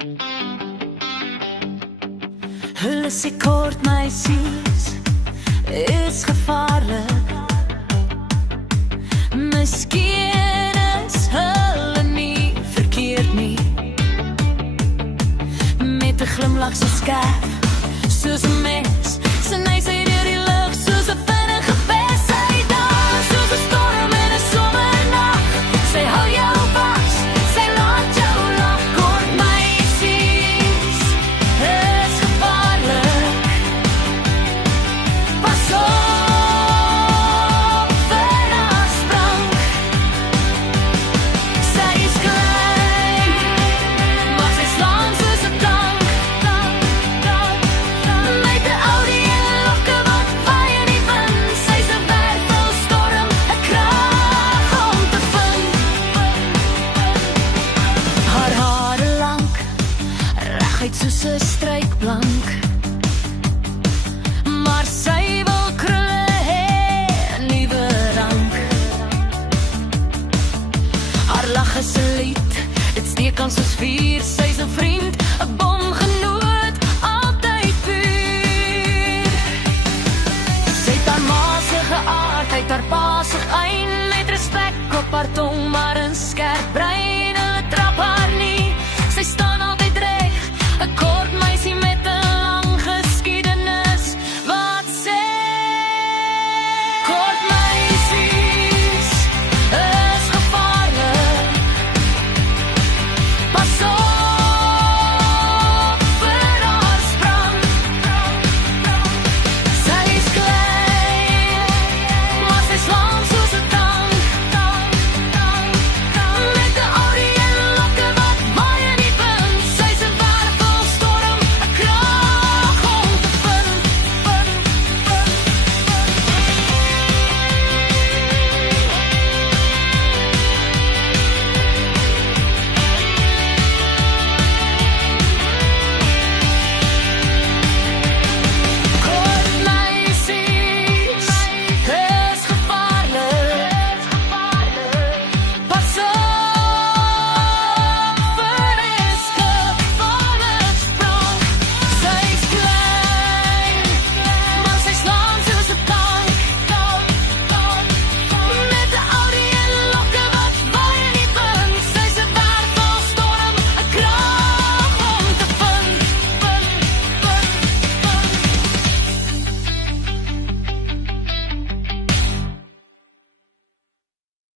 Hulle sê kort meisies is gevaarlik. Miskien is hulle nie verkeerd nie. Met 'n glimlag so skerp, soos 'n mes, sny sy deur die lug soos 'n vinnige pes. Sy dans soos 'n storm in 'n somernag. Sy hou jou vas, sy laat jou lag. Kort meisies is gevaarlik. Pas op vir haar sprang. Sy is klein, maar sy slaan soos 'n tank. Met 'n Audi en 'n lokke wat vaai in die wind. Sy's 'n wervelstorm, 'n krag om te vind. Haar hare lank, reguit soos 'n strykplank. Maar sy wil krulle hê, 'n nuwe rank. Haar lag is 'n lied, dit steek aan soos vuur. Sy's 'n vriend, 'n bomgenoot, altyd puur. Sy het haar ma se geaardheid, haar pa se ein, met respek op haar tong.